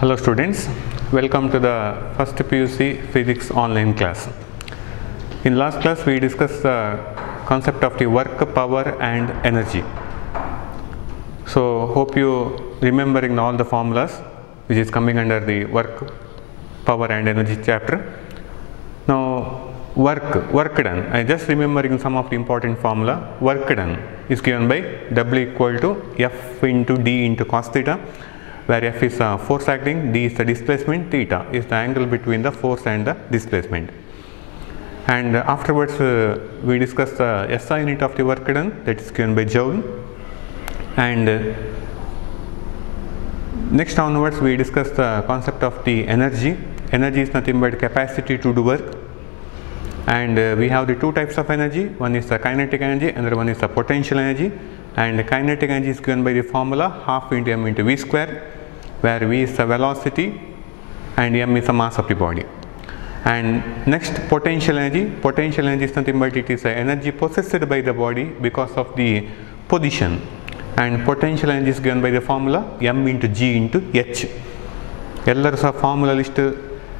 Hello students, welcome to the first PUC physics online class. In last class we discussed the concept of the work, power and energy. So hope you remembering all the formulas which is coming under the work, power and energy chapter. Now work done, I just remembering some of the important formula. Work done is given by W equal to F into D into cos theta, where F is force acting, D is the displacement, theta is the angle between the force and the displacement. And afterwards we discussed the SI unit of the work done, that is given by joule. And next onwards we discussed the concept of the energy. Energy is nothing but capacity to do work. And we have the two types of energy, one is the kinetic energy, another one is the potential energy. And the kinetic energy is given by the formula half into m into v square, where v is the velocity and m is the mass of the body. And next, potential energy is nothing but it is the energy possessed by the body because of the position. And potential energy is given by the formula m into g into h. ಎಲ್ಲರೂ ಸಹ formula list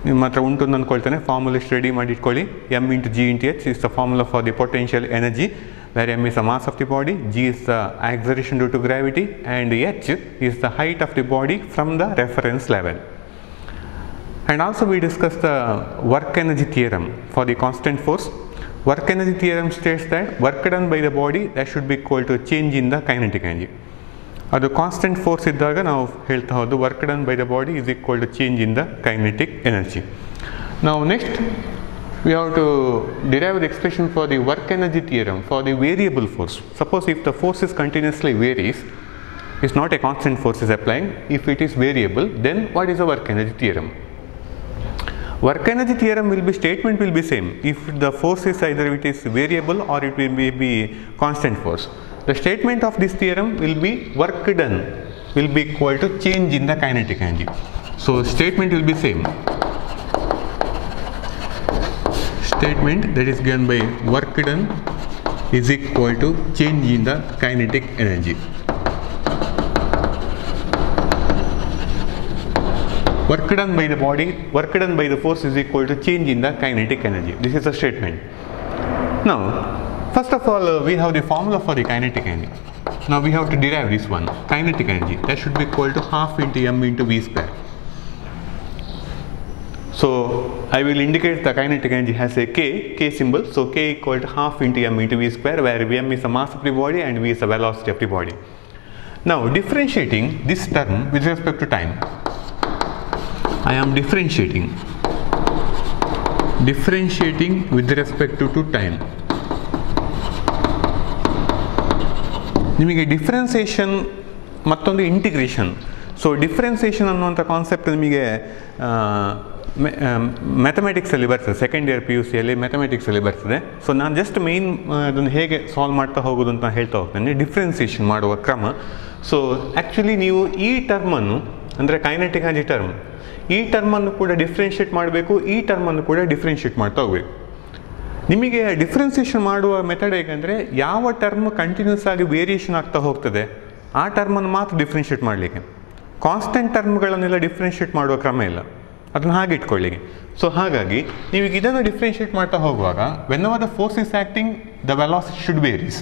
ನಿಮ್ಮ ಹತ್ರ ಉಂಟು ಅಂತ ಅಂದ್ಕೊಳ್ತೇನೆ. Formula list ready ಮಾಡಿ ಇಟ್ಕೊಳ್ಳಿ. m into g into h is the formula for the potential energy, where m is the mass of the body, g is the acceleration due to gravity, and h is the height of the body from the reference level. And also we discussed the work energy theorem for the constant force. Work energy theorem states that work done by the body that should be equal to change in the kinetic energy. ಅದು constant force ಇದ್ದಾಗ ನಾವು ಹೇಳ್ತಾ ಹೋದು work done by the body is equal to change in the kinetic energy. ನಾವು next we have to derive the expression for the work energy theorem for the variable force. Suppose if the force is continuously varies, is not a constant force is applying. If it is variable, then what is the work energy theorem? Work energy theorem will be, statement will be same if the force is either it is variable or it will be constant force. The statement of this theorem will be work done will be equal to change in the kinetic energy. So statement will be same. Statement that is given by work done is equal to change in the kinetic energy. Work done by the body, work done by the force is equal to change in the kinetic energy. This is the statement. Now first of all we have the formula for the kinetic energy. Now we have to derive this one, kinetic energy, that should be equal to half into m into v square. So I will indicate the kinetic energy has a k symbol, so k equal to half into m into v square, where m is the mass of the body and v is the velocity of the body. Now differentiating this term with respect to time, I am differentiating with respect to time. ನಿಮಗೆ differentiation ಮತ್ತೊಂದು integration. So differentiation ಅನ್ನುವಂಥ concept ನಿಮಗೆ ಮ್ಯಾಥಮೆಟಿಕ್ಸಲ್ಲಿ ಬರ್ತದೆ, second year PUC ಯಲ್ಲಿ ಮ್ಯಾಥಮೆಟಿಕ್ಸಲ್ಲಿ ಬರ್ತದೆ. So ನಾನು just main ಅದನ್ನು ಹೇಗೆ ಸಾಲ್ವ್ ಮಾಡ್ತಾ ಹೋಗೋದು ಅಂತ ಹೇಳ್ತಾ ಹೋಗ್ತೇನೆ, ಡಿಫ್ರೆನ್ಸಿಯೇಷನ್ ಮಾಡುವ ಕ್ರಮ. ಸೊ ಆ್ಯಕ್ಚುಲಿ ನೀವು ಈ ಟರ್ಮನ್ನು ಅಂದರೆ ಕೈನೆಟಿಕ್ ಎನರ್ಜಿ ಟರ್ಮ್, ಈ ಟರ್ಮನ್ನು ಕೂಡ ಡಿಫ್ರೆನ್ಷಿಯೇಟ್ ಮಾಡಬೇಕು, ಈ ಟರ್ಮನ್ನು ಕೂಡ ಡಿಫ್ರೆನ್ಷಿಯೇಟ್ ಮಾಡ್ತಾ ಹೋಗಬೇಕು. ನಿಮಗೆ ಡಿಫ್ರೆನ್ಸಿಯೇಷನ್ ಮಾಡುವ ಮೆಥಡ್ ಹೇಗೆಂದರೆ, ಯಾವ ಟರ್ಮ್ ಕಂಟಿನ್ಯೂಸ್ ಆಗಿ ವೇರಿಯೇಷನ್ ಆಗ್ತಾ ಹೋಗ್ತದೆ ಆ ಟರ್ಮನ್ನು ಮಾತ್ರ ಡಿಫ್ರೆನ್ಷಿಯೇಟ್ ಮಾಡಲಿಕ್ಕೆ. ಕಾನ್ಸ್ಟೆಂಟ್ ಟರ್ಮ್ಗಳನ್ನೆಲ್ಲ ಡಿಫ್ರೆನ್ಷಿಯೇಟ್ ಮಾಡುವ ಕ್ರಮ ಇಲ್ಲ, ಅದನ್ನು ಹಾಗೆ ಇಟ್ಕೊಳ್ಳಿಕ್ಕೆ. ಸೊ ಹಾಗಾಗಿ ನೀವು ಇದನ್ನು ಡಿಫ್ರೆನ್ಷಿಯೇಟ್ ಮಾಡ್ತಾ ಹೋಗುವಾಗ whenever the force is acting the velocity should varies,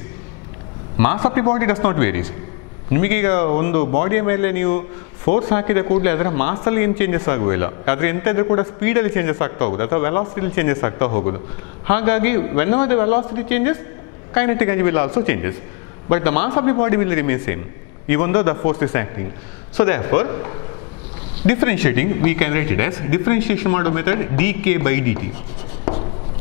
mass of the body does not varies. ನಿಮಗೀಗ ಒಂದು ಬಾಡಿಯ ಮೇಲೆ ನೀವು ಫೋರ್ಸ್ ಹಾಕಿದ ಕೂಡಲೇ ಅದರ ಮಾಸಲ್ಲಿ ಏನು ಚೇಂಜಸ್ ಆಗುವುದಿಲ್ಲ, ಆದರೆ ಎಂತ ಇದ್ರೂ ಕೂಡ ಸ್ಪೀಡಲ್ಲಿ ಚೇಂಜಸ್ ಆಗ್ತಾ ಹೋಗೋದು ಅಥವಾ ವೆಲಾಸಿಟಿಲಿ ಚೇಂಜಸ್ ಆಗ್ತಾ ಹೋಗೋದು. ಹಾಗಾಗಿ whenever the velocity changes, kinetic energy will also changes, but the mass of the body will remain same even though the force is acting. So therefore differentiating we can write it as differentiation ಮಾಡೋ method dk by dt.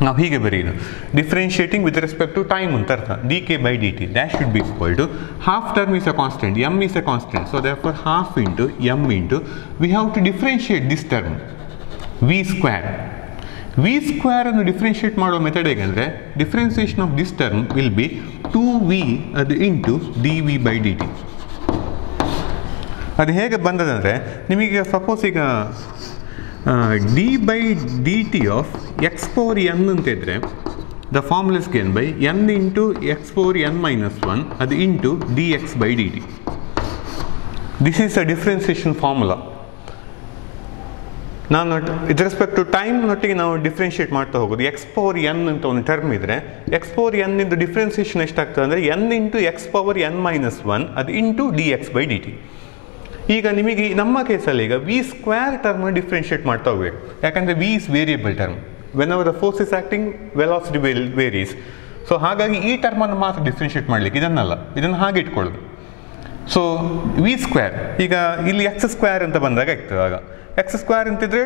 ನಾವು ಹೀಗೆ ಬರೆಯೋದು, differentiating with respect to time ಅಂತ ಅರ್ಥ. dk by dt that should be equal to half term is a constant, m is a constant, so therefore half into m into, we have to differentiate this term v square. v square ಅನ್ನು differentiate ಮಾಡೋ method ಹೇಗೆಂದರೆ, differentiation of this term will be 2v ಅದು into dv by dt. ಅದು ಹೇಗೆ ಬಂದದಂದರೆ, ನಿಮಗೆ suppose ಈಗ D by D T of x power N ಅಂತ ಇದ್ದರೆ, the formula is given by N into X power N minus 1 ಅದು into D X by D T. This is a differentiation formula. ನಾನು with respect to ಟೈಮ್ನೊಟ್ಟಿಗೆ ನಾವು differentiate ಮಾಡ್ತಾ ಹೋಗೋದು. X power N ಅಂತ ಒಂದು term ಇದ್ದರೆ ಎಕ್ಸ್ ಪವರ್ ಎನ್ ಇಂದು differentiation ಎಷ್ಟಾಗ್ತದೆ ಅಂದರೆ N into X power N minus 1 ಅದು into D X by D T. ಈಗ ನಿಮಗೆ ನಮ್ಮ ಕೇಸಲ್ಲಿ ಈಗ ವಿ ಸ್ಕ್ವೇರ್ ಟರ್ಮ್ ಡಿಫ್ರೆನ್ಷಿಯೇಟ್ ಮಾಡ್ತಾ ಹೋಗಬೇಕು, ಯಾಕಂದರೆ v is variable term. When our the force is acting velocity varies. So ಹಾಗಾಗಿ ಈ ಟರ್ಮನ್ನು ಮಾತ್ರ ಡಿಫ್ರೆನ್ಷಿಯೇಟ್ ಮಾಡಲಿಕ್ಕೆ, ಇದನ್ನಲ್ಲ, ಇದನ್ನು ಹಾಗೆ ಇಟ್ಕೊಳ್ಳೋದು. ಸೊ ವಿ ಸ್ಕ್ವೇರ್ ಈಗ ಇಲ್ಲಿ ಎಕ್ಸ್ ಸ್ಕ್ವೇರ್ ಅಂತ ಬಂದಾಗ ಆಗ್ತದೆ. ಆಗ ಎಕ್ಸ್ ಸ್ಕ್ವೇರ್ ಅಂತಿದ್ರೆ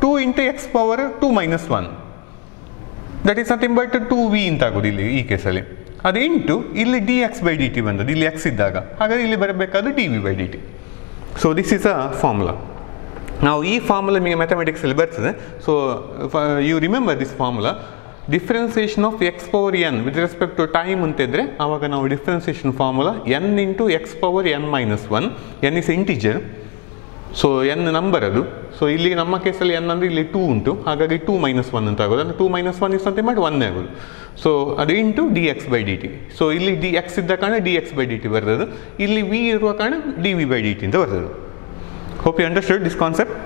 2 into X power 2 minus 1 that is nothing but 2v ಅಂತ ಆಗೋದು ಇಲ್ಲಿ ಈ ಕೇಸಲ್ಲಿ. ಅದು ಇಂಟು ಇಲ್ಲಿ d X by D t ಬಂದದ್ದು, ಇಲ್ಲಿ ಎಕ್ಸ್ ಇದ್ದಾಗ, ಹಾಗಾಗಿ ಇಲ್ಲಿ ಬರಬೇಕಾದ್ರೆ d V by D t. So this is a formula. ನಾವು ಈ ಫಾರ್ಮುಲಾ ನಿಮಗೆ ಮ್ಯಾಥಮೆಟಿಕ್ಸಲ್ಲಿ ಬರ್ತದೆ. So you remember this formula. Differentiation of x power n with respect to time ಅಂತಿದ್ರೆ ಆವಾಗ ನಾವು differentiation formula N into X power N minus 1. N is integer, so N number ಅದು. So ಇಲ್ಲಿ ನಮ್ಮ ಕೇಸಲ್ಲಿ ಎನ್ ಅಂದರೆ ಇಲ್ಲಿ 2 ಉಂಟು, ಹಾಗಾಗಿ 2 ಮೈನಸ್ 1 ಅಂತ ಆಗೋದು. ಅಂದರೆ 2 ಮೈನಸ್ 1 ಇಸ್ ನಥಿಂಗ್ ಬಟ್ 1 ಆಗೋದು. ಸೊ ಅದು into D X by D t. So ಇಲ್ಲಿ ಡಿ ಎಕ್ಸ್ ಇದ್ದ ಕಾರಣ d X by D t ಬರ್ತದೆ, ಇಲ್ಲಿ ವಿ ಇರುವ ಕಾರಣ d V by D T ಅಂತ ಬರ್ತದೆ. Hope you understood this concept.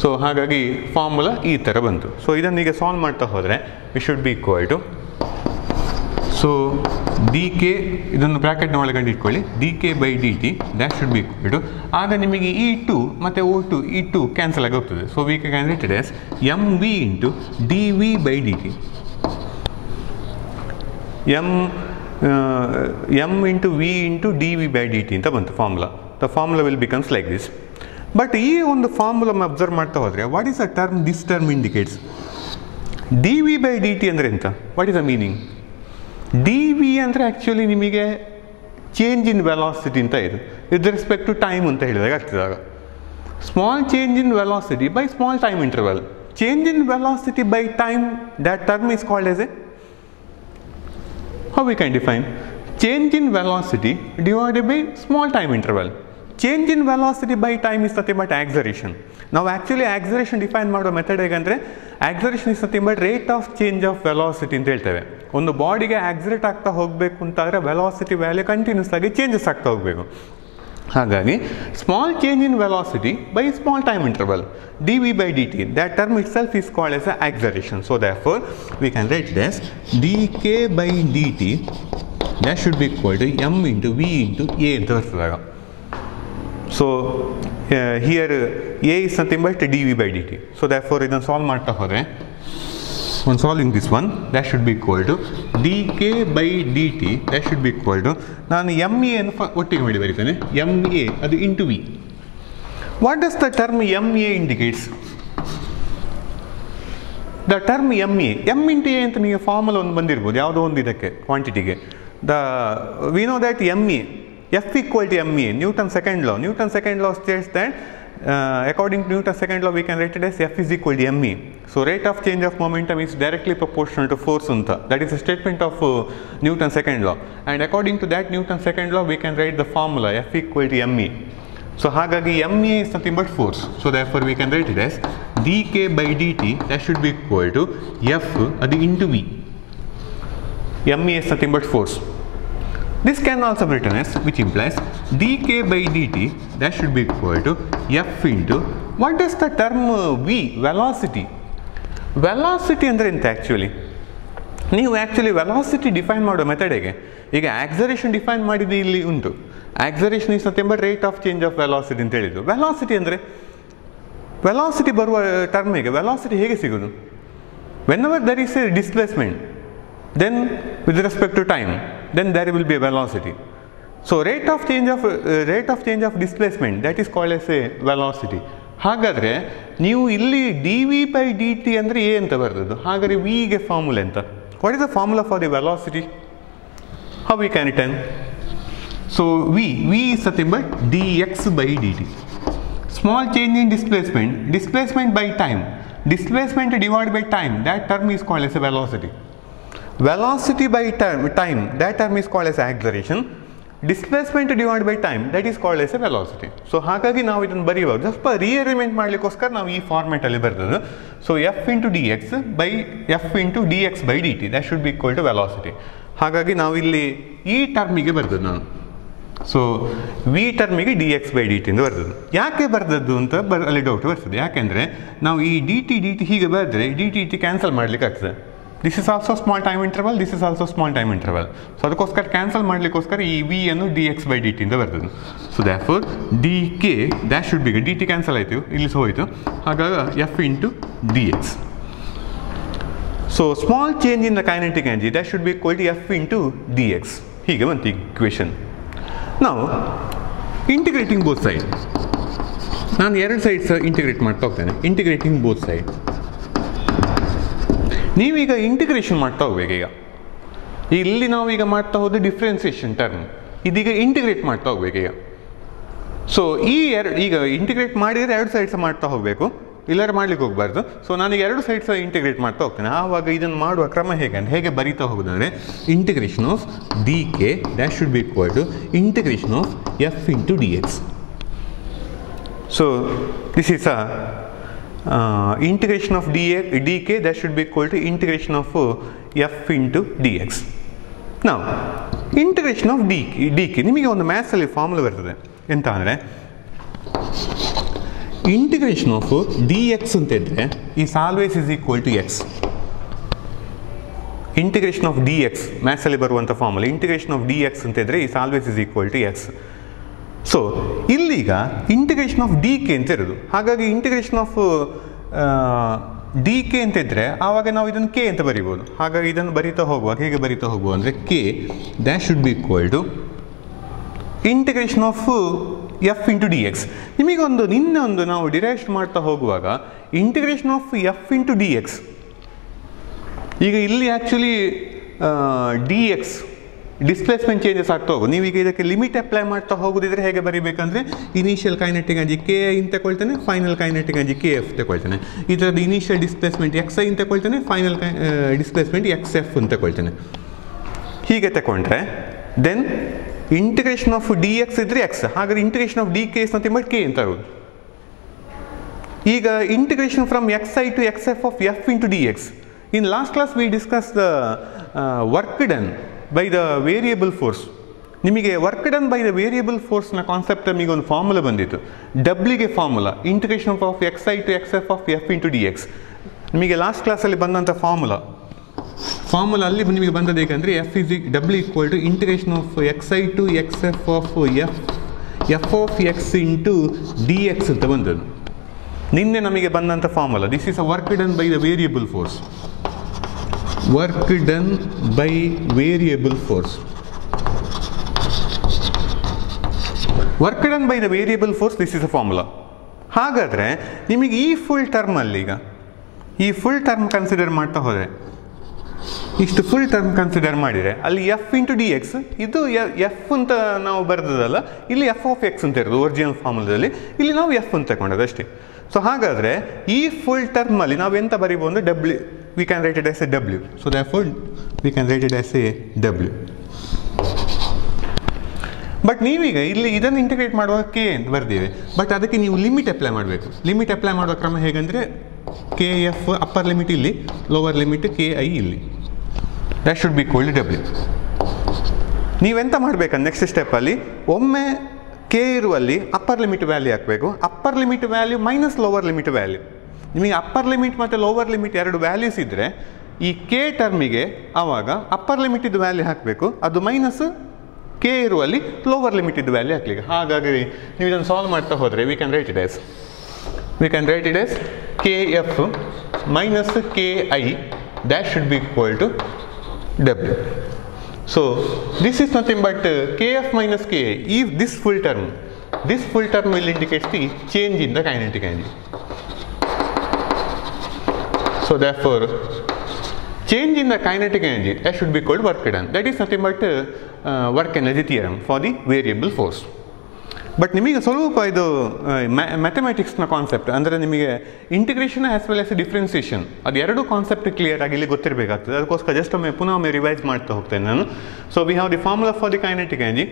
So ಹಾಗಾಗಿ ಫಾರ್ಮುಲಾ ಈ ಥರ ಬಂತು. ಸೊ ಇದನ್ನು ಈಗ ಸಾಲ್ವ್ ಮಾಡ್ತಾ ಹೋದರೆ v should be equal to, so d k, ಇದನ್ನು ಬ್ರ್ಯಾಕೆಟ್ನ ಒಳಗಡೆ ಇಟ್ಕೊಳ್ಳಿ, d K by D T that should be equal to, ಆಗ ನಿಮಗೆ ಈ 2 ಮತ್ತು O2 ಈ 2 ಕ್ಯಾನ್ಸಲ್ ಆಗಿ ಹೋಗ್ತದೆ. So v can write it as m v into D V by D t. M into V into D V by D T ಅಂತ ಬಂತು formula. The formula will becomes like this. But ಈ ಒಂದು formula observe ಮಾಡ್ತಾ ಹೋದರೆ what is a term this term indicates? D V by D t ಅಂದರೆ ಎಂತ? What is the meaning? D v ಅಂದರೆ actually ನಿಮಗೆ ಚೇಂಜ್ ಇನ್ ವೆಲಾಸಿಟಿ ಅಂತ ಇದೆ ವಿತ್ ರೆಸ್ಪೆಕ್ಟ್ ಟು ಟೈಮ್ ಅಂತ ಹೇಳಿದಾಗ ಆಗ್ತದಾಗ. Small change in velocity by small time interval. Change in velocity by time, that term is called as a, how we can define? Change in velocity divided by small time interval. Change in velocity by time is nothing but acceleration. Now actually acceleration define ಮಾಡೋ method ಹೇಗಂದರೆ, acceleration is nothing but rate of change of velocity ಅಂತ ಹೇಳ್ತೇವೆ. ಒಂದು ಬಾಡಿಗೆ ಆಕ್ಸಿಲೇಟ್ ಆಗ್ತಾ ಹೋಗಬೇಕು ಅಂತಾದರೆ velocity value continuous ಆಗಿ changes ಆಗ್ತಾ ಹೋಗಬೇಕು. ಹಾಗಾಗಿ small change in velocity by small time interval, d V by D T, that term itself is called as acceleration. So therefore we can write it as d K by D t that should be equal to m into v into a ಅಂತ ಬರ್ತದಾಗ. So here a is nothing but dv by dt. So therefore ಇದನ್ನು solve ಮಾಡ್ತಾ ಹೋದರೆ, on solving this one, that should be equal to dk by dt, that should be equal to, ನಾನು ma ಅನ್ನು ಒಟ್ಟಿಗೆ ಮಾಡಿ ಬರೀತೇನೆ, ma ಅದು into v. What does the term ma indicates? The term ma, m into a ಅಂತ ನಿಮಗೆ formula ಒಂದು ಬಂದಿರ್ಬೋದು ಯಾವುದೋ ಒಂದು ಇದಕ್ಕೆ ಕ್ವಾಂಟಿಟಿಗೆ. We know that ma, F equal to ma, Newton's second law. Newton's second law states that according to Newton's second law we can write it as F is equal to ma. So rate of change of momentum is directly proportional to force anta. That is a statement of Newton's second law. And according to that Newton's second law we can write the formula F equal to ma. So ಹಾಗಾಗಿ ma is nothing but force. So therefore we can write it as dk by dt, that should be equal to F ಅದು into v. ma is nothing but force. This can also be written as, which implies dk by dt, that should be equal to F into, what does the term v, velocity? Velocity ಅಂದರೆ ಎಂತ actually? ನೀವು actually velocity define ಮಾಡೋ method ಹೇಗೆ? ಈಗ acceleration define ಮಾಡಿದ್ದು ಇಲ್ಲಿ ಉಂಟು. Acceleration is nothing but rate of change of velocity ಅಂತ ಹೇಳಿದ್ದು. ವೆಲಾಸಿಟಿ ಅಂದರೆ, ವೆಲಾಸಿಟಿ ಬರುವ ಟರ್ಮ್ ಹೇಗೆ? ವೆಲಾಸಿಟಿ ಹೇಗೆ ಸಿಗೋದು? whenever there is a displacement, then with respect to time, then there will be a velocity. So rate of change of displacement, that is called as a velocity. ಹಾಗಾದರೆ ನೀವು ಇಲ್ಲಿ d V by D t ಅಂದರೆ a ಅಂತ ಬರ್ತದ್ದು. ಹಾಗಾದರೆ ವಿಗೆ formula ಎಂತ? What is the formula for the velocity? How we can return? So v is nothing but d X by D t. Small change in displacement by time, displacement divided by time, that term is called as a velocity. Velocity by time, that term is called as acceleration. Displacement divided by time, that is called as a velocity. So ಹಾಗಾಗಿ ನಾವು ಇದನ್ನು ಬರೆಯುವಾಗ ಸ್ವಲ್ಪ rearrangement ಮಾಡಲಿಕ್ಕೋಸ್ಕರ ನಾವು ಈ ಫಾರ್ಮೆಟಲ್ಲಿ ಬರ್ತದೆ. So F into D X by F into D X by D T, that should be equal to velocity. ಹಾಗಾಗಿ ನಾವು ಇಲ್ಲಿ ಈ ಟರ್ಮಿಗೆ ಬರ್ತದೆ ನಾನು. ಸೊ ವಿ ಟರ್ಮಿಗೆ D X by D T ಅಂತ ಬರ್ತದೆ. ಯಾಕೆ ಬರ್ತದ್ದು ಅಂತ ಅಲ್ಲಿ ಡೌಟ್ ಬರ್ತದೆ. ಯಾಕೆಂದರೆ ನಾವು ಈ ಡಿ ಟಿ ಹೀಗೆ ಬರೆದ್ರೆ ಡಿ ಟಿ ಕ್ಯಾನ್ಸಲ್ ಮಾಡಲಿಕ್ಕೆ ಆಗ್ತದೆ. This is also small time interval, this is also small time interval. So ಅದಕ್ಕೋಸ್ಕರ ಕ್ಯಾನ್ಸಲ್ ಮಾಡಲಿಕ್ಕೋಸ್ಕರ ಈ ವಿ ಅನ್ನು D X by D T ಅಂತ ಬರ್ತದೆ. So therefore D K that should be, D T cancel ಆಯಿತು, ಇಲ್ಲಿ ಹೋಯಿತು, ಹಾಗಾಗಿ F into D X. So small change in the kinetic energy that should be equal to F into D X. ಹೀಗೆ ಬಂತು equation. ನಾವು integrating both side, ನಾನು ಎರಡು sides integrate ಮಾಡ್ತಾ ಹೋಗ್ತೇನೆ. ಇಂಟಿಗ್ರೇಟಿಂಗ್ ಬೋತ್ ಸೈಡ್, ನೀವೀಗ ಇಂಟಿಗ್ರೇಷನ್ ಮಾಡ್ತಾ ಹೋಗ್ಬೇಕು. ಈಗ ಇಲ್ಲಿ ನಾವೀಗ ಮಾಡ್ತಾ ಹೋದ ಡಿಫ್ರೆನ್ಸಿಯೇಷನ್ ಟರ್ಮ್, ಇದೀಗ ಇಂಟಿಗ್ರೇಟ್ ಮಾಡ್ತಾ ಹೋಗ್ಬೇಕು ಈಗ. ಸೊ ಈ ಈಗ ಇಂಟಿಗ್ರೇಟ್ ಮಾಡಿದರೆ ಎರಡು ಸೈಡ್ಸ್ ಮಾಡ್ತಾ ಹೋಗಬೇಕು, ಇಲ್ಲಾರೆ ಮಾಡ್ಲಿಕ್ಕೆ ಹೋಗಬಾರ್ದು. ಸೊ ನಾನೀಗ ಎರಡು ಸೈಡ್ಸ್ ಇಂಟಿಗ್ರೇಟ್ ಮಾಡ್ತಾ ಹೋಗ್ತೇನೆ. ಆವಾಗ ಇದನ್ನು ಮಾಡುವ ಕ್ರಮ ಹೇಗೆ ಬರೀತಾ ಹೋಗೋದಂದರೆ integration of D K that should be equal to integration of F into D X. So this is integration of dk that should be equal to integration of f into dx. Now integration of dk ನಿಮಗೆ ಒಂದು maths ಅಲ್ಲಿ formula ಬರ್ತದೆ. ಎಂತ ಅಂದರೆ integration of dx ಅಂತ ಇದ್ರೆ is always is equal to x. Integration of dx maths ಅಲ್ಲಿ ಬರುವಂಥ ಫಾರ್ಮುಲಾ, ಇಂಟಿಗ್ರೇಷನ್ ಆಫ್ dx ಅಂತ ಇದ್ರೆ is always is equal to x. So ಇಲ್ಲೀಗ ಇಂಟಿಗ್ರೇಷನ್ ಆಫ್ ಡಿ ಕೆ ಅಂತ ಇರೋದು, ಹಾಗಾಗಿ ಇಂಟಿಗ್ರೇಷನ್ ಆಫ್ ಡಿ ಕೆ ಅಂತ ಇದ್ದರೆ ಆವಾಗ ನಾವು ಇದನ್ನು ಕೆ ಅಂತ ಬರಿಬೋದು. ಹಾಗಾಗಿ ಇದನ್ನು ಬರಿತಾ ಹೋಗುವಾಗ ಹೇಗೆ ಬರಿತಾ ಹೋಗುವ ಅಂದರೆ K that should be equal to integration of F into D X. ನಿಮಗೊಂದು ನಿನ್ನೆ ನಾವು ಡಿರೈವ್ ಮಾಡ್ತಾ ಹೋಗುವಾಗ integration of F into D X, ಈಗ ಇಲ್ಲಿ actually D X displacement changes ಆಗ್ತಾ ಹೋಗೋದು. ನೀವೀಗ ಇದಕ್ಕೆ ಲಿಮಿಟ್ ಅಪ್ಲೈ ಮಾಡ್ತಾ ಹೋಗೋದಿದ್ರೆ ಹೇಗೆ ಬರೀಬೇಕಂದ್ರೆ initial kinetic energy K I ಅಂತ ತಗೊಳ್ತೇನೆ, final kinetic energy K F ತಗೊಳ್ತೇನೆ. ಇದರದ್ದು ಇನಿಷಿಯಲ್ ಡಿಸ್ಪ್ಲೇಸ್ಮೆಂಟ್ ಎಕ್ಸ್ ಐ ಅಂತ ತಗೊಳ್ತೇನೆ, ಫೈನಲ್ ಡಿಸ್ಪ್ಲೇಸ್ಮೆಂಟ್ ಎಕ್ಸ್ ಎಫ್ ಅಂತ ತಗೊಳ್ತೇನೆ. ಹೀಗೆ ತಗೊಂಡ್ರೆ then integration of D X ಇದ್ರೆ ಎಕ್ಸ್, ಹಾಗಾದ್ರೆ integration of D K is nothing but K ಅಂತ ಇರೋದು. ಈಗ integration from X I to X F of F into D X. In last class we discuss the work done by the variable ಫೋರ್ಸ್. ನಿಮಗೆ ವರ್ಕ್ done by the ವೇರಿಯಬಲ್ ಫೋರ್ಸ್ನ concept ನಿಮಗೆ ಒಂದು ಫಾರ್ಮುಲಾ ಬಂದಿತ್ತು. ಡಬ್ಲಿಗೆ formula integration of X I to X F of F into D x. ನಿಮಗೆ ಲಾಸ್ಟ್ ಕ್ಲಾಸಲ್ಲಿ ಬಂದಂಥ ಫಾರ್ಮುಲಾ ಅಲ್ಲಿ ನಿಮಗೆ ಬಂದದ್ದು ಏಕೆಂದರೆ ಎಫ್ ಇಸ್ ಡಬ್ಲ್ಯೂ equal to integration of X I to X F of f of X into D x ಅಂತ ಬಂದದ್ದು ನಿನ್ನೆ ನಮಗೆ ಬಂದಂಥ formula. This is a work done by the variable force. Work done by variable force. Work done by the variable force, this is a formula. ಹಾಗಾದರೆ ನಿಮಗೆ ಈ full ಟರ್ಮಲ್ಲಿ ಈಗ ಈ ಫುಲ್ ಟರ್ಮ್ ಕನ್ಸಿಡರ್ ಮಾಡ್ತಾ ಹೋದರೆ, ಇಷ್ಟು ಫುಲ್ ಟರ್ಮ್ ಕನ್ಸಿಡರ್ ಮಾಡಿದರೆ ಅಲ್ಲಿ ಎಫ್ ಇಂಟು ಡಿ ಎಕ್ಸ್, ಇದು ಎಫ್ ಅಂತ ನಾವು ಬರೆದದಲ್ಲ, ಇಲ್ಲಿ ಎಫ್ ಆಫ್ ಎಕ್ಸ್ ಅಂತ ಇರೋದು ಒರಿಜಿನಲ್ ಫಾರ್ಮುಲಾದಲ್ಲಿ, ಇಲ್ಲಿ ನಾವು ಎಫ್ ಅಂತ ತಗೊಂಡದ್ದು ಅಷ್ಟೇ. ಸೊ ಹಾಗಾದರೆ ಈ ಫುಲ್ ಟರ್ಮಲ್ಲಿ ನಾವು ಎಂತ ಬರೀಬೋದು ಅಂದರೆ W, we can write it as a W. So therefore we can write it as a W. But ನೀವೀಗ ಇಲ್ಲಿ ಇದನ್ನು ಇಂಟಿಗ್ರೇಟ್ ಮಾಡುವಾಗ ಕೆ ಅಂತ ಬರ್ತೀವಿ, ಬಟ್ ಅದಕ್ಕೆ ನೀವು ಲಿಮಿಟ್ ಅಪ್ಲೈ ಮಾಡಬೇಕು. ಲಿಮಿಟ್ ಅಪ್ಲೈ ಮಾಡುವ ಕ್ರಮ ಹೇಗೆಂದರೆ ಕೆ ಎಫ್ ಅಪ್ಪರ್ ಲಿಮಿಟ್ ಇಲ್ಲಿ, ಲೋವರ್ ಲಿಮಿಟ್ ಕೆ ಐ ಇಲ್ಲಿ, that should be equal to W. ನೀವೆಂತ ಮಾಡಬೇಕಂದ್ರೆ ನೆಕ್ಸ್ಟ್ ಸ್ಟೆಪ್ಪಲ್ಲಿ ಒಮ್ಮೆ ಕೆ ಇರುವಲ್ಲಿ ಅಪ್ಪರ್ ಲಿಮಿಟ್ ವ್ಯಾಲ್ಯೂ ಹಾಕಬೇಕು, upper limit value minus lower limit value. ನಿಮಗೆ ಅಪ್ಪರ್ ಲಿಮಿಟ್ ಮತ್ತು ಲೋವರ್ ಲಿಮಿಟ್ ಎರಡು ವ್ಯಾಲ್ಯೂಸ್ ಇದ್ದರೆ ಈ ಕೆ ಟರ್ಮಿಗೆ ಆವಾಗ ಅಪ್ಪರ್ ಲಿಮಿಟಿದ್ದು ವ್ಯಾಲ್ಯೂ ಹಾಕಬೇಕು, ಅದು ಮೈನಸ್ ಕೆ ಇರುವಲ್ಲಿ ಲೋವರ್ ಲಿಮಿಟಿದ್ದು ವ್ಯಾಲ್ಯೂ ಹಾಕಲಿಕ್ಕೆ. ಹಾಗಾಗಿ ನೀವು ಇದನ್ನು ಸಾಲ್ವ್ ಮಾಡ್ತಾ ಹೋದರೆ we can write it as K F minus K I that should be equal to W. So this is nothing but K F minus K I. ಈ this full term will indicates the change in the kinetic energy. So therefore, change in the kinetic energy that should be called work done. That is nothing but work energy theorem for the variable force. But ನಿಮಗೆ ಸ್ವಲ್ಪ ಇದು ಮ್ಯಾಥಮೆಟಿಕ್ಸ್ನ concept ಅಂದರೆ ನಿಮಗೆ integration as well as differentiation ಅದು ಎರಡು concept clear ಆಗಿ ಇಲ್ಲಿ ಗೊತ್ತಿರಬೇಕಾಗ್ತದೆ. ಅದಕ್ಕೋಸ್ಕರ ಜಸ್ಟ್ ಪುನಃ ರಿವೈಸ್ ಮಾಡ್ತಾ ಹೋಗ್ತೇನೆ ನಾನು. So we have the formula for the kinetic energy.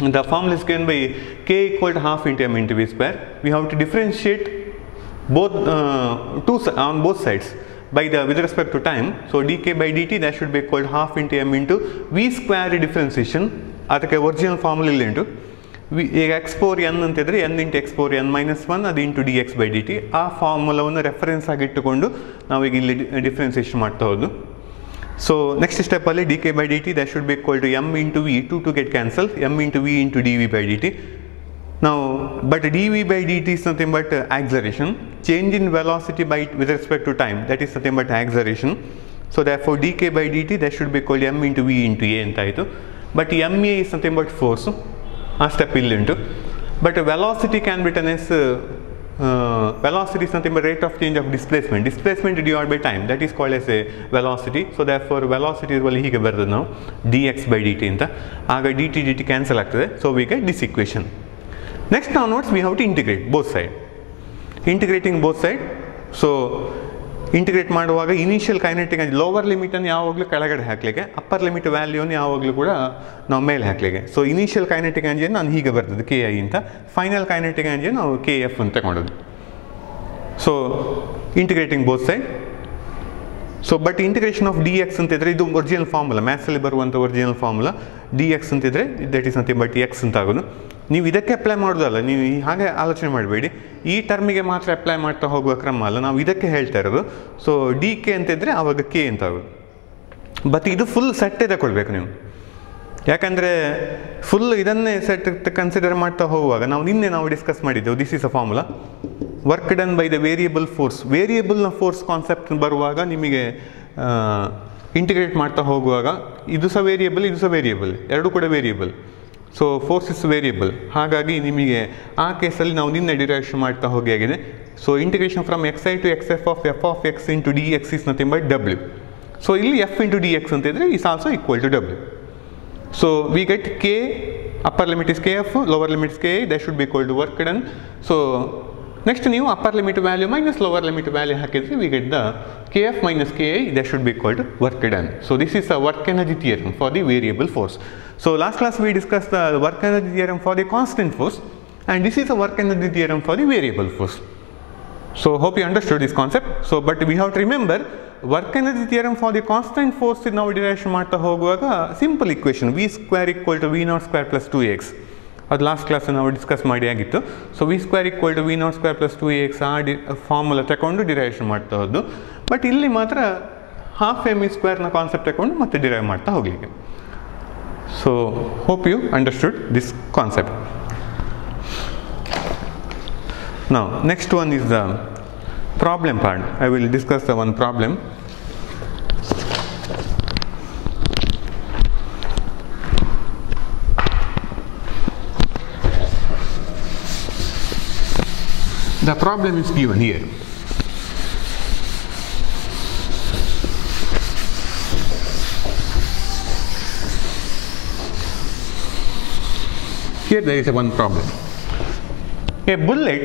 The formula is given by k equal to half into m into v square. We have to differentiate both on both sides by the with respect to time. So dk by dt that should be equal to half into m into v square differentiation ಅದಕ್ಕೆ original formula ಇಲ್ಲಿ ಉಂಟು. ಈಗ X power N ಅಂತಿದ್ರೆ N into X power N minus 1 ಅದು into D X by D T. ಆ ಫಾರ್ಮುಲಾವನ್ನು reference ಆಗಿಟ್ಟುಕೊಂಡು ನಾವೀಗ ಇಲ್ಲಿ ಡಿಫ್ರೆನ್ಸಿಯೇಷನ್ ಮಾಡ್ತಾ ಹೋದು. ಸೊ ನೆಕ್ಸ್ಟ್ ಸ್ಟೆಪ್ಪಲ್ಲಿ D K by D T that should be equal to M into V, to get cancel, M into V into D V by D T. Now, but dv by dt is nothing but acceleration, change in velocity by with respect to time, that is nothing but acceleration. So therefore dk by dt that should be called m into v into a antaitu. But ma is nothing but force, a step illi untu. But velocity can be written as velocity is nothing but rate of change of displacement, displacement divided by time, that is called as a velocity. So therefore velocity is hige bartade now dx by dt anta, aga dt cancel agtade. So we get this equation. Next onwards we have to integrate both side. Integrating both side, so integrate ಮಾಡುವಾಗ initial kinetic energy lower ಲಿಮಿಟನ್ನು ಯಾವಾಗಲೂ ಕೆಳಗಡೆ ಹಾಕಲಿಕ್ಕೆ, upper limit ವ್ಯಾಲ್ಯೂನ ಯಾವಾಗಲೂ ಕೂಡ ನಾವು ಮೇಲೆ ಹಾಕಲಿಕ್ಕೆ. So initial kinetic ಎನರ್ಜಿಯನ್ನು ನಾನು ಹೀಗೆ ಬರ್ತದೆ ಕೆ ಐ ಅಂತ, ಫೈನಲ್ ಕೈನೆಟಿಕ್ ಎನರ್ಜಿ ನಾವು ಕೆ ಎಫ್ ಅಂತ ತಗೊಂಡದ್ದು. So integrating both side. So but integration of D X ಅಂತಿದ್ರೆ ಇದು ಒರಿಜಿನಲ್ ಫಾರ್ಮುಲಾ, ಮ್ಯಾಥ್ಸಲ್ಲಿ ಬರುವಂಥ ಒರಿಜಿನಲ್ ಫಾರ್ಮುಲಾ. ಡಿ ಎಕ್ಸ್ ಅಂತಿದ್ರೆ that is nothing but X ಅಂತ ಆಗೋದು. ನೀವು ಇದಕ್ಕೆ ಅಪ್ಲೈ ಮಾಡೋದಲ್ಲ, ನೀವು ಹಾಗೆ ಆಲೋಚನೆ ಮಾಡಬೇಡಿ, ಈ ಟರ್ಮಿಗೆ ಮಾತ್ರ ಅಪ್ಲೈ ಮಾಡ್ತಾ ಹೋಗುವ ಕ್ರಮ ಅಲ್ಲ, ನಾವು ಇದಕ್ಕೆ ಹೇಳ್ತಾ ಇರೋದು. ಸೊ ಡಿ ಕೆ ಅಂತಿದ್ರೆ ಆವಾಗ ಕೆ ಅಂತ ಆಗೋದು. ಬಟ್ ಇದು ಫುಲ್ ಸೆಟ್ಟೇ ತಗೊಳ್ಬೇಕು ನೀವು, ಯಾಕಂದರೆ ಫುಲ್ ಇದನ್ನೇ ಸೆಟ್ ಕನ್ಸಿಡರ್ ಮಾಡ್ತಾ ಹೋಗುವಾಗ ನಾವು ಡಿಸ್ಕಸ್ ಮಾಡಿದ್ದೆವು, this is a formula work done by the variable force. ವೇರಿಯಬಲ್ನ ಫೋರ್ಸ್ ಕಾನ್ಸೆಪ್ಟ್ ಬರುವಾಗ ನಿಮಗೆ ಇಂಟಿಗ್ರೇಟ್ ಮಾಡ್ತಾ ಹೋಗುವಾಗ ಇದು ಸಹ ವೇರಿಯಬಲ್, ಇದು ಸಹ ವೇರಿಯಬಲ್, ಎರಡೂ ಕೂಡ variable. So force is variable. ಹಾಗಾಗಿ ನಿಮಗೆ ಆ ಕೇಸಲ್ಲಿ ನಾವು ನಿನ್ನೆ ಡಿರೈವೇಷನ್ ಮಾಡ್ತಾ ಹೋಗಿ ಆಗಿದೆ. So integration from X I to X F of X into D X is nothing by W. So ಇಲ್ಲಿ ಎಫ್ ಇಂಟು ಡಿ ಎಕ್ಸ್ ಅಂತಿದ್ರೆ is also equal to W. So we get K, upper limit is K F, lower limit is K I, that should be equal to work done. So next ನೀವು upper limit value minus lower limit value ಹಾಕಿದ್ರೆ we get the K F minus K I, that should be equal to work done. So this is a work energy theorem for the variable force. So last class we discussed the work energy theorem for the constant force, and this is a work energy theorem for the variable force. So hope you understood this concept. So but we have to remember work energy theorem for the constant force ನಾವು derivation ಮಾಡ್ತಾ ಹೋಗುವಾಗ simple equation v square equal to v not square plus 2x, ಅದು last class ನಾವು discuss ಮಾಡಿ ಆಗಿತ್ತು. So v square equal to v not square plus 2x ಆ formula ತಗೊಂಡು derivation ಮಾಡ್ತಾ ಹೋದ್ದು. ಬಟ್ ಇಲ್ಲಿ ಮಾತ್ರ ಹಾಫ್ ಎಮ್ ಇ ಸ್ಕ್ವೇರ್ನ ಕಾನ್ಸೆಪ್ಟ್ ತಗೊಂಡು ಮತ್ತೆ ಡಿರೈವ್ ಮಾಡ್ತಾ ಹೋಗಲಿಕ್ಕೆ. So hope you understood this concept. Now next one is the problem part. I will discuss the one problem. The problem is given here. Here there is one problem. A bullet,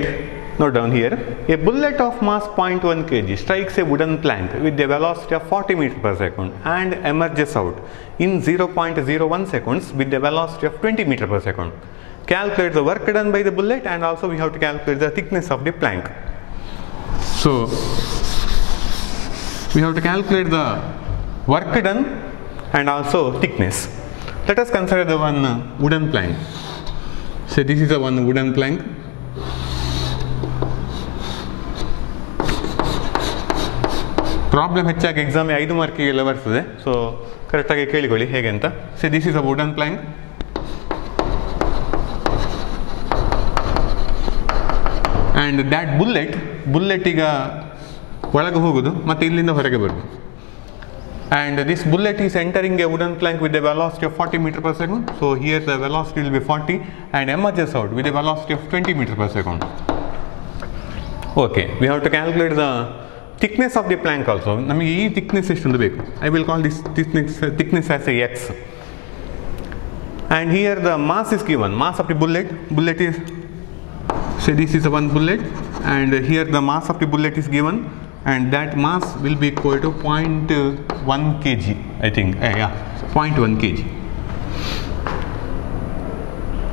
note down here, a bullet of mass 0.1 kg strikes a wooden plank with a velocity of 40 meters per second and emerges out in 0.01 seconds with a velocity of 20 meters per second. Calculate the work done by the bullet, and also we have to calculate the thickness of the plank. So we have to calculate the work done and also thickness. Let us consider the one wooden plank. So this is a one wooden plank. Problem ಹೆಚ್ಚಾಗಿ exam 5 ಮಾರ್ಕಿಗೆಲ್ಲ ಬರ್ತದೆ. So ಕರೆಕ್ಟಾಗಿ ಕೇಳಿಕೊಳ್ಳಿ ಹೇಗೆ ಅಂತ. So this is a wooden plank. And that bullet ಈಗ ಒಳಗೆ ಹೋಗೋದು ಮತ್ತು ಇಲ್ಲಿಂದ ಹೊರಗೆ ಬರೋದು. And this bullet is entering a wooden plank with a velocity of 40 meters per second. So here the velocity will be 40 and emerges out with a velocity of 20 meters per second. Okay, we have to calculate the thickness of the plank also. ನಮಗೆ ಈ thickness ಎಷ್ಟು ಬೇಕು. I will call this thickness as a x. And here the mass is given. Mass of the bullet is, say this is one bullet, and here the mass of the bullet is given. And that mass will be equal to 0.1 kg, I think. Yeah, 0.1 kg.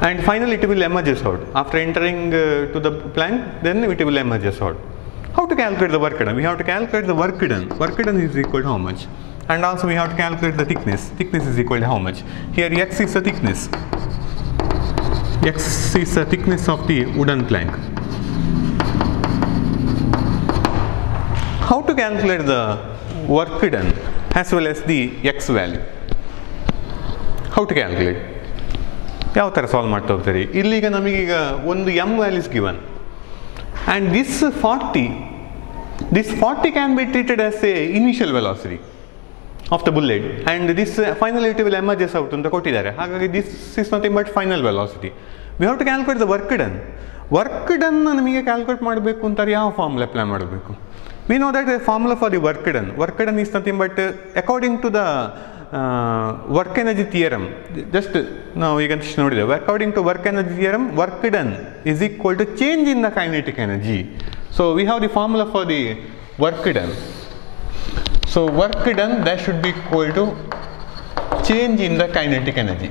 And finally it will emerges out. After entering to the plank, then it will emerges out. How to calculate the work done? We have to calculate the work done. Work done is equal to how much? and also we have to calculate the thickness. Thickness is equal to how much? Here x is the thickness. X is the thickness of the wooden plank. How to calculate the work done as well as the x value? How to calculate? ಯಾವ ಥರ solve ಮಾಡ್ತಾ ಹೋಗ್ತಾರೆ? ಇಲ್ಲಿಗ ನಮಗೀಗ ಒಂದು m value is given and this 40 can be treated as a initial velocity of the bullet and this finality will emerges out ಅಂತ ಕೊಟ್ಟಿದ್ದಾರೆ. ಹಾಗಾಗಿ this is nothing but final velocity. We have to calculate the work done. Work done ನಮಗೆ calculate ಮಾಡಬೇಕು ಅಂತಾರೆ ಯಾವ formula apply ಮಾಡಬೇಕು? We know that the formula for the work done is nothing but according to the work energy theorem. Just now you can notice according to work energy theorem, work done is equal to change in the kinetic energy. So we have the formula for the work done. So work done, that should be equal to change in the kinetic energy.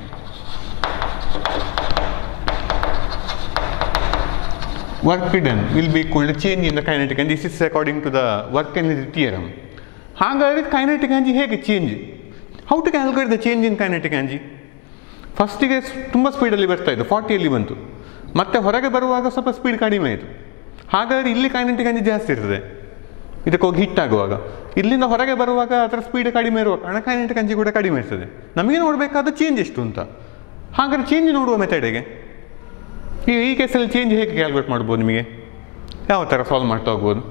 Work done will be equal to change in the kinetic energy. This is according to the work energy theorem. ಹಾಗಾದರೆ kinetic energy ಹೇಗೆ change? How to calculate the change in kinetic energy? ಫಸ್ಟಿಗೆ ತುಂಬ ಸ್ಪೀಡಲ್ಲಿ ಬರ್ತಾ ಇತ್ತು, 40ಯಲ್ಲಿ ಬಂತು, ಮತ್ತೆ ಹೊರಗೆ ಬರುವಾಗ ಸ್ವಲ್ಪ ಸ್ಪೀಡ್ ಕಡಿಮೆ ಆಯಿತು. ಹಾಗಾದರೆ ಇಲ್ಲಿ kinetic energy ಜಾಸ್ತಿ ಇರ್ತದೆ ಇದಕ್ಕೆ ಹೋಗಿ ಹಿಟ್ ಆಗುವಾಗ. ಇಲ್ಲಿಂದ ಹೊರಗೆ ಬರುವಾಗ ಅದರ ಸ್ಪೀಡ್ ಕಡಿಮೆ ಇರುವ ಕಾರಣ kinetic energy ಕೂಡ ಕಡಿಮೆ ಇರ್ತದೆ. ನಮಗೆ ನೋಡಬೇಕಾದ ಚೇಂಜ್ ಎಷ್ಟು ಅಂತ. ಹಾಗಾದರೆ ಚೇಂಜ್ ನೋಡುವ ಮೆಥಡಿಗೆ ಈ ಕೇಸಲ್ಲಿ ಚೇಂಜ್ ಹೇಗೆ ಕ್ಯಾಲ್ಕುಲೇಟ್ ಮಾಡ್ಬೋದು? ನಿಮಗೆ ಯಾವ ಥರ ಸಾಲ್ವ್ ಮಾಡ್ತಾ ಹೋಗ್ಬೋದು?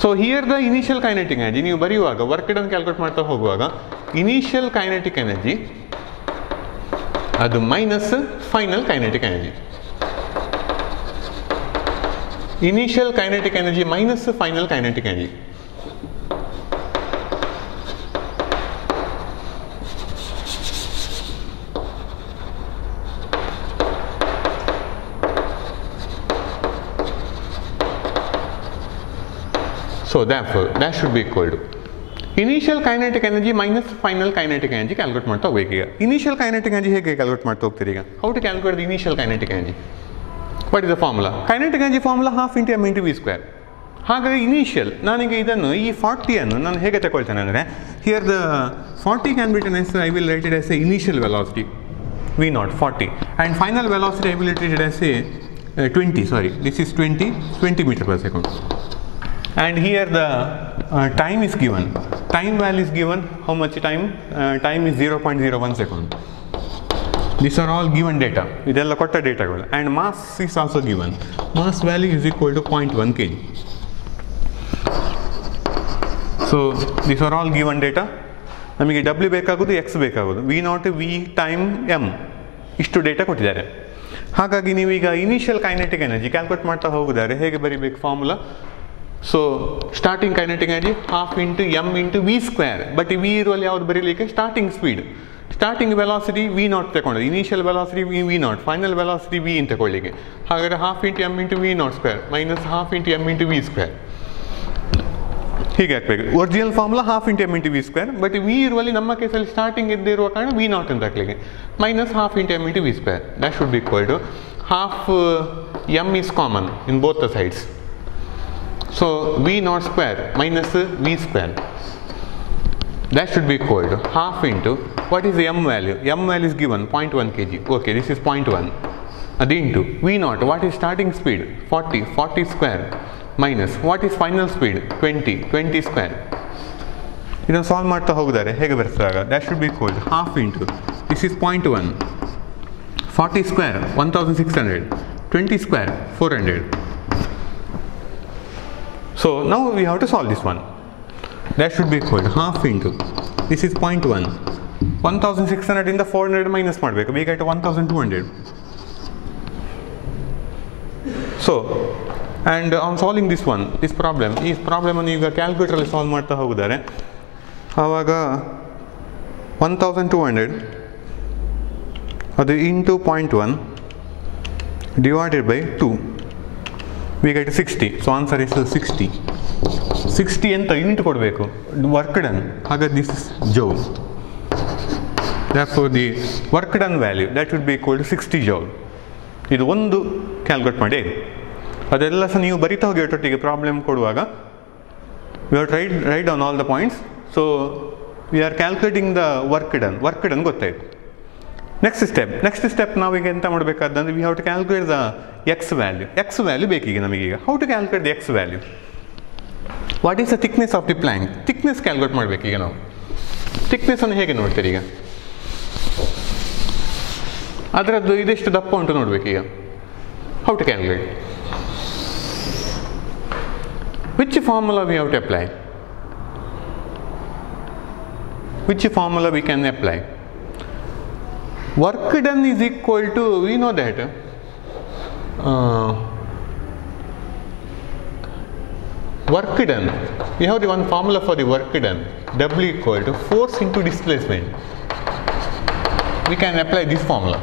So here the initial kinetic energy ನೀವು ಬರೆಯುವಾಗ ವರ್ಕ್ ಡನ್ ಕ್ಯಾಲ್ಕುಲೇಟ್ ಮಾಡ್ತಾ ಹೋಗುವಾಗ ಇನಿಷಿಯಲ್ ಕೈನೆಟಿಕ್ ಎನರ್ಜಿ ಅದು minus final kinetic energy. Initial kinetic energy minus final kinetic energy. So therefore that should be equal to initial kinetic energy minus final kinetic energy calculate ಮಾಡ್ತಾ ಹೋಗ್ಬೇಕು. ಈಗ initial kinetic energy ಹೇಗೆ calculate ಮಾಡ್ತಾ ಹೋಗ್ತೀರಿ? ಈಗ how to calculate the initial kinetic energy? What is the formula? Kinetic energy formula half into m into v square. ಹಾಗಾಗಿ initial ನಾನೀಗ ಇದನ್ನು ಈ 40 ನಾನು ಹೇಗೆ ತಗೊಳ್ತೇನೆ ಅಂದರೆ here the 40 can be written as I will write it as a initial velocity v naught 40 and final velocity I will treat it as a 20, sorry, this is 20 meter per second. And here the time is given. Time value is given. How much time? Time is 0.01 second. These are all given data. ಇದೆಲ್ಲ ಕೊಟ್ಟ ಡೇಟಾಗಳು. And mass is also given. Mass value is equal to 0.1 kg. So these are all given data. ನಮಗೆ W ಬೇಕಾಗೋದು X ಬೇಕಾಗೋದು. V naught V time M ಇಷ್ಟು data ಕೊಟ್ಟಿದ್ದಾರೆ. ಹಾಗಾಗಿ ನೀವೀಗ initial kinetic energy calculate ಮಾಡ್ತಾ ಹೋಗಿದ್ದಾರೆ. ಹೇಗೆ ಬರೀಬೇಕು formula? So starting kinetic energy half into m into v square, but v ಇರುವಲ್ಲಿ ಯಾವುದು ಬರೀಲಿಕ್ಕೆ starting speed, starting velocity v naught ತಗೊಂಡು initial velocity v naught, final velocity v ಅಂತ ತಗೊಳ್ಳಿಕ್ಕೆ. ಹಾಗಾದರೆ half into m into v naught square minus half into m into v square ಹೀಗೆ ಹಾಕಬೇಕು. Original formula half into m into v square, but v ಇರುವಲ್ಲಿ ನಮ್ಮ ಕೇಸಲ್ಲಿ starting ಇದ್ದೇ ಇರುವ ಕಾರಣ v naught ಅಂತ ಹಾಕಲಿಕ್ಕೆ minus half into m into v square. That should be equal to half m is common in both the sides. So v naught square minus v square, that should be equal to half into what is the m value? M value is given 0.1 kg. Okay, this is 0.1. That into v naught, what is starting speed? 40 square minus what is final speed? 20 square. ಇದನ್ನು solve ಮಾಡ್ತಾ ಹೋಗಿದ್ದಾರೆ. ಹೇಗೆ ಬರ್ತದಾಗ that should be equal to half into this is 0.1, 40 square 1600, 20 square 400. So now we have to solve this one. That should be equal to half into this is 0.1, 1600 ಇಂದ 400 minus ಮಾಡಬೇಕು. We get 1200. So and on solving this one, this problem ಅನ್ನು ಈಗ ಕ್ಯಾಲ್ಕುಲೇಟರಲ್ಲಿ solve ಮಾಡ್ತಾ ಹೋಗಿದ್ದಾರೆ. ಆವಾಗ 1200 ಅದು into 0.1 divided by 2 we get 60. So answer is 60 ಅಂತ unit ಕೊಡಬೇಕು ವರ್ಕ್ ಡನ್. ಹಾಗಾದ್ರೆ this is joule. therefore the work done value that would be equal to 60 joule. ಇದು ಒಂದು ಕ್ಯಾಲ್ಕುಲೇಟ್ ಮಾಡಿ ಅದೆಲ್ಲ ಸಹ ನೀವು ಬರಿತಾ ಹೋಗಿ ಒಟ್ಟೊಟ್ಟಿಗೆ ಪ್ರಾಬ್ಲಮ್ ಕೊಡುವಾಗ we have to write down all the points. So we are calculating the work done ಗೊತ್ತಾಯಿತು. ನೆಕ್ಸ್ಟ್ ಸ್ಟೆಪ್ ನಾವೀಗ ಎಂತ ಮಾಡಬೇಕಾದಂದ್ರೆ we have to calculate the X value ಬೇಕೀಗ ನಮಗೀಗ. How to calculate the X value? What is the thickness of the plank? Thickness calculate ಮಾಡಬೇಕೀಗ ನಾವು. ಥಿಕ್ನೆಸ್ಸನ್ನು ಹೇಗೆ ನೋಡ್ತೀರಿ ಈಗ? ಅದರದ್ದು ಇದೆಷ್ಟು ದಪ್ಪ ಉಂಟು ನೋಡಬೇಕೀಗ. How to calculate? Which formula we have to apply? Which formula we can apply? Work done is equal to, we know that work done, we have the one formula for the work done, W equal to force into displacement. We can apply this formula.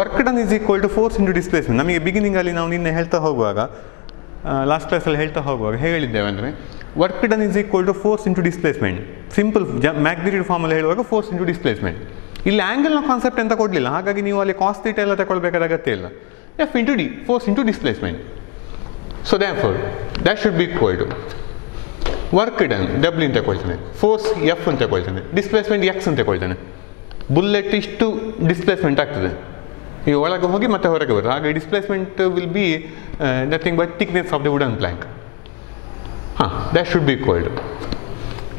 Work done is equal to force into displacement. ನಮಗೆ beginning ಅಲ್ಲಿ ನಾವು ನಿನ್ನೆ ಹೇಳ್ತಾ ಹೋಗುವಾಗ last ಕ್ಲಾಸಲ್ಲಿ ಹೇಳ್ತಾ ಹೋಗುವಾಗ ಹೇಗೆ ಹೇಳಿದ್ದೇವೆ ಅಂದರೆ work done is equal to force into displacement. Simple magnitude formally ಹೇಳುವಾಗ ಫೋರ್ಸ್ ಇಂಟು ಡಿಸ್ಪ್ಲೇಸ್ಮೆಂಟ್. ಇಲ್ಲಿ ಆ್ಯಂಗಲ್ನ ಕಾನ್ಸೆಪ್ಟ್ ಅಂತ ಕೊಡಲಿಲ್ಲ, ಹಾಗಾಗಿ ನೀವು ಅಲ್ಲಿ ಕಾಸ್ ಥೀಟಾ ಎಲ್ಲ ತಗೊಳ್ಬೇಕಾದ ಅಗತ್ಯ ಇಲ್ಲ. F into D, force into displacement. So therefore that should be equal to work done W ಅಂತ ತಗೊಳ್ತಾನೆ, ಫೋರ್ಸ್ ಎಫ್ ಅಂತ ತಗೊಳ್ತಾನೆ, ಡಿಸ್ಪ್ಲೇಸ್ಮೆಂಟ್ ಎಕ್ಸ್ ಅಂತ ತಗೊಳ್ತಾನೆ. ಬುಲ್ಲೆಟ್ ಇಷ್ಟು ಡಿಸ್ಪ್ಲೇಸ್ಮೆಂಟ್ ಆಗ್ತದೆ, ಈಗ ಒಳಗೆ ಹೋಗಿ ಮತ್ತೆ ಹೊರಗೆ ಬರೋದು. ಹಾಗೆ displacement will be nothing but thickness of the wooden plank. That should be equal to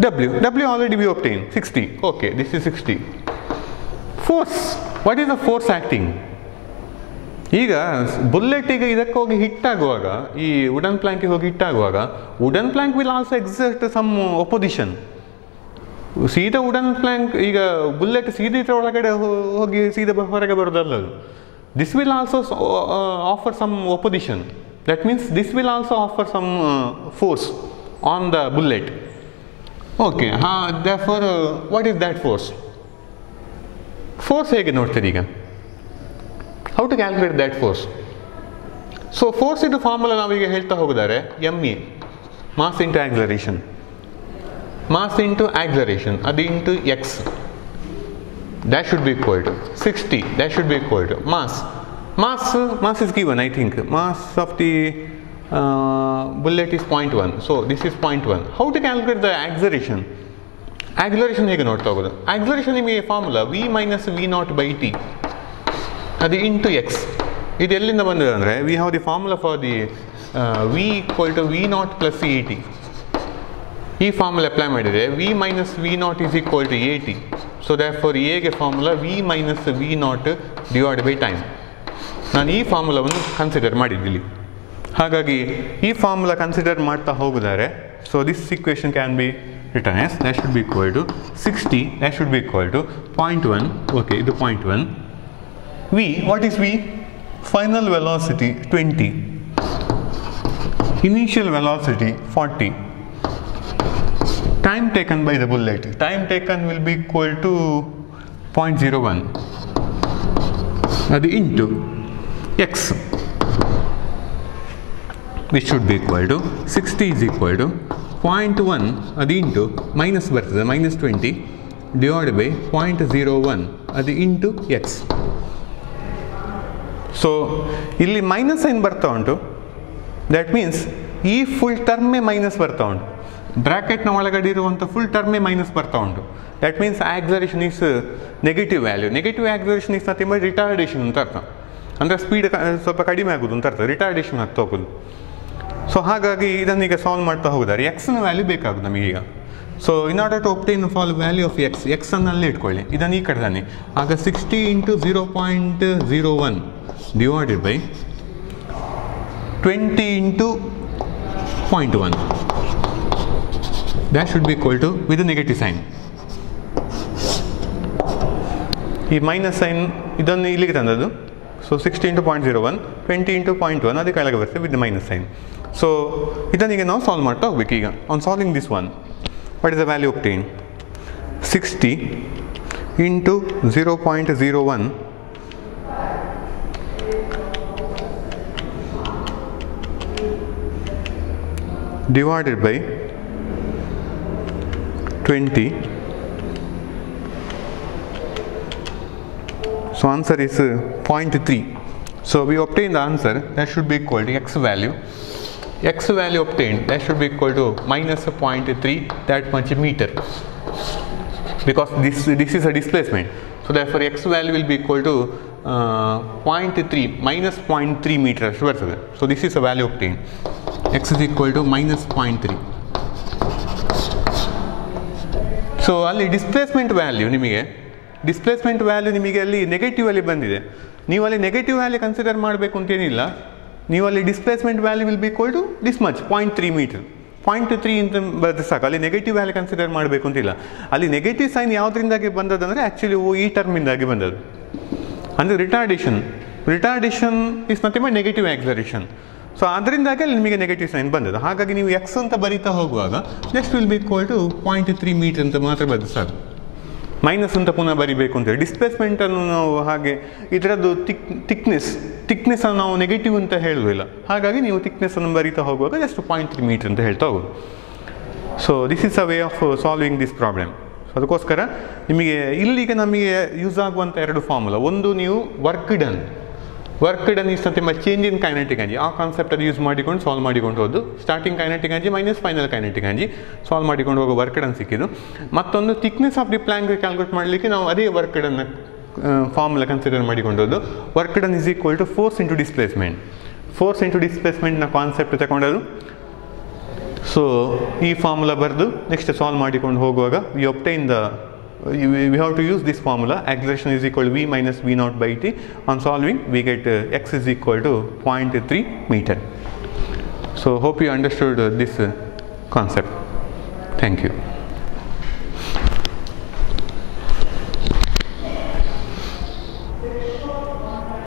W already we obtained 60. Okay, this is 60. Force, what is the force acting? ಈಗ ಬುಲ್ಲೆಟಿಗೆ ಇದಕ್ಕೆ ಹೋಗಿ ಹಿಟ್ ಆಗುವಾಗ, ಈ ವುಡನ್ ಪ್ಲ್ಯಾಂಕಿಗೆ ಹೋಗಿ ಹಿಟ್ ಆಗುವಾಗ, wooden plank will also exert some opposition. ಸೀದಾ wooden plank, ಈಗ bullet ಸೀದಾ ಒಳಗಡೆ ಹೋಗಿ ಸೀದಾ ಹೊರಗೆ ಬರೋದಲ್ಲದು. This will also offer some opposition. That means this will also offer some force on the bullet. Okay, therefore what is that force? Force ಹೇಗೆ ನೋಡ್ತೀರಿ ಈಗ? How to calculate that force? So force ಇದು formula ನಾವೀಗ ಹೇಳ್ತಾ ಹೋಗಿದ್ದಾರೆ, ME, mass into acceleration. Mass into acceleration, ಅದು into x. That should be equal to 60. That should be equal to mass is given, I think. Mass of the bullet is 0.1. So this is 0.1. How to calculate the acceleration? Acceleration ಹೇಗೆ ನೋಡ್ತಾ ಹೋಗೋದು? Acceleration ನಿಮಗೆ formula v minus v naught by t, ಅದು into x. ಇದು ಎಲ್ಲಿಂದ ಬಂದಿದೆ ಅಂದರೆ we have the formula for the v equal to v naught plus at. ಈ ಫಾರ್ಮುಲಾ ಅಪ್ಲೈ ಮಾಡಿದರೆ v minus v naught is equal to at. So therefore a ಗೆ formula v minus v naught divided by time. ನಾನು ಈ ಫಾರ್ಮುಲಾವನ್ನು consider ಮಾಡಿದ್ದಿಲ್ಲಿ, ಹಾಗಾಗಿ ಈ formula consider ಮಾಡ್ತಾ ಹೋಗಿದ್ದಾರೆ. So this equation can be return as that should be equal to 60, that should be equal to 0.1. Okay, ಇದು 0.1. V, what is v? Final velocity 20, initial velocity 40, time taken by the bullet. Time taken will be equal to 0.01. ಅದು into x, which should be equal to 60 is equal to 0.1, ಅದು into minus ಬರ್ತದೆ, minus 20 divided by 0.01, ಅದು into x. So ಇಲ್ಲಿ minus sine ಬರ್ತಾ ಉಂಟು, that means ಈ full ಟರ್ಮೇ minus ಬರ್ತಾ ಉಂಟು. ಬ್ರ್ಯಾಕೆಟ್ನ ಒಳಗಡೆ ಇರುವಂಥ ಫುಲ್ ಟರ್ಮೇ ಮೈನಸ್ ಬರ್ತಾ ಉಂಟು. That means acceleration is negative value. Negative acceleration is nothing but retardation ಅಂತ ಅರ್ಥ. ಅಂದರೆ ಸ್ಪೀಡ್ ಸ್ವಲ್ಪ ಕಡಿಮೆ ಆಗೋದು ಅಂತ ಅರ್ಥ, ರಿಟಾರ್ಡೇಷನ್ ಆಗ್ತಾ ಹೋಗೋದು. ಸೊ ಹಾಗಾಗಿ ಇದನ್ನೀಗ ಸಾಲ್ವ್ ಮಾಡ್ತಾ ಹೋಗಿದ್ದಾರೆ. ಎಕ್ಸ್ನ ವ್ಯಾಲ್ಯೂ ಬೇಕಾಗೋದು ನಮಗೀಗ. So in order to obtain full value of x ಅನ್ನಲ್ಲೇ ಇಟ್ಕೊಳ್ಳಿ, ಇದನ್ನು ಈ ಕಡೆ ತಾನೆ. ಆಗ 60 into 0.01 divided by 20 into 0.1. That should be equal to with negative sign. ಈ ಮೈನಸ್ ಸೈನ್ ಇದನ್ನು ಇಲ್ಲಿಗೆ ತಂದದ್ದು. ಸೊ 60 ಇಂಟು 0.01, 20 ಇಂಟು 0.1 ಅದಕ್ಕೆ ಕೆಳಗೆ ಬರ್ತದೆ ವಿತ್ ಮೈನಸ್ ಸೈನ್. ಸೊ ಇದನ್ನೀಗ ನಾವು ಸಾಲ್ವ್ ಮಾಡ್ತಾ ಹೋಗ್ಬೇಕು. ಈಗ on solving this one, what is the value obtain? 60 into 0.01 divided by 20. So answer is 0.3. So we obtain the answer that should be equal to x value x value obtained, that should be equal to minus 0.3 that much meter, because this is a displacement. So therefore x value will be equal to 0.3 minus 0.3 meter. So this is a value obtained. X is equal to minus 0.3. So ಅಲ್ಲಿ displacement value ನಿಮಗೆ ಅಲ್ಲಿ negative ಅಲ್ಲಿ ಬಂದಿದೆ. ನೀವು ಅಲ್ಲಿ negative value consider ಮಾಡಬೇಕು ಅಂತೇನಿಲ್ಲ. ನೀವು ಅಲ್ಲಿ displacement value will be equal to this much 0.3 metre. 0.3 ಅಂತ ಬರೆದ್ರೆ ಸಾಕು. ಅಲ್ಲಿ ನೆಗೆಟಿವ್ ವ್ಯಾಲ್ಯೂ ಕನ್ಸಿಡರ್ ಮಾಡಬೇಕು ಅಂತಿಲ್ಲ. ಅಲ್ಲಿ ನೆಗೆಟಿವ್ ಸೈನ್ ಯಾವುದರಿಂದಾಗಿ ಬಂದದಂದರೆ ಆ್ಯಕ್ಚುಲಿ ಈ ಟರ್ಮಿಂದಾಗಿ ಬಂದದ್ದು. ಅಂದರೆ retardation is nothing but negative acceleration. So ಅದರಿಂದಾಗಿ ಅಲ್ಲಿ ನಿಮಗೆ ನೆಗೆಟಿವ್ ಸೈನ್ ಬಂದದ್ದು. ಹಾಗಾಗಿ ನೀವು ಎಕ್ಸ್ ಅಂತ ಬರೀತಾ ಹೋಗುವಾಗ next will be equal to 0.3 metre ಅಂತ ಮಾತ್ರ ಬರೆದು ಸಾಕು. ಮೈನಸ್ ಅಂತ ಪುನಃ ಬರಿಬೇಕು ಅಂತೇಳಿ ಡಿಸ್ಪ್ಲೇಸ್ಮೆಂಟನ್ನು ನಾವು ಹಾಗೆ ಇದರದ್ದು ಥಿಕ್ನೆಸ್ಸನ್ನು ನಾವು ನೆಗೆಟಿವ್ ಅಂತ ಹೇಳುವುದಿಲ್ಲ. ಹಾಗಾಗಿ ನೀವು ಥಿಕ್ನೆಸ್ಸನ್ನು ಬರೀತಾ ಹೋಗುವಾಗ ಜಸ್ಟ್ 0.3 ಮೀಟರ್ ಅಂತ ಹೇಳ್ತಾ ಹೋಗೋದು. So this is a way of solving this problem. So ಅದಕ್ಕೋಸ್ಕರ ನಿಮಗೆ ಇಲ್ಲಿಗೆ ನಮಗೆ ಯೂಸ್ ಆಗುವಂಥ ಎರಡು ಫಾರ್ಮುಲಾ. ಒಂದು ನೀವು work done is nothing but change in kinetic energy. ಆ ಕಾನ್ಸೆಪ್ಟಲ್ಲಿ ಯೂಸ್ ಮಾಡಿಕೊಂಡು ಸಾಲ್ವ್ ಮಾಡಿಕೊಂಡು ಹೋದು. Starting kinetic energy minus final kinetic energy solve ಮಾಡಿಕೊಂಡು ಹೋಗೋ ವರ್ಕ್ ಡನ್ ಸಿಕ್ಕಿದ್ದು. ಮತ್ತೊಂದು thickness of the plank calculate ಮಾಡಲಿಕ್ಕೆ ನಾವು ಅದೇ ವರ್ಕ್ ಡನ್ನ ಫಾರ್ಮುಲಾ ಕನ್ಸಿಡರ್ ಮಾಡಿಕೊಂಡದ್ದು. Work done is equal to force into ಡಿಸ್ಪ್ಲೇಸ್ಮೆಂಟ್ನ ಕಾನ್ಸೆಪ್ಟ್ ತಗೊಂಡದ್ದು. ಸೊ ಈ ಫಾರ್ಮುಲಾ ಬರೆದು ನೆಕ್ಸ್ಟ್ ಸಾಲ್ವ್ ಮಾಡಿಕೊಂಡು ಹೋಗುವಾಗ we have to use this formula. Acceleration is equal to v minus v naught by t. On solving we get x is equal to 0.3 meter. So hope you understood this concept. Thank you.